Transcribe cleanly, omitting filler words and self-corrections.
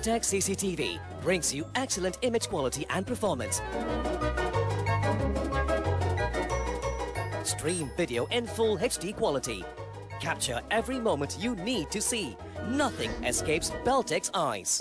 Grandetech CCTV brings you excellent image quality and performance. Stream video in full HD quality. Capture every moment you need to see. Nothing escapes Grandetech's eyes.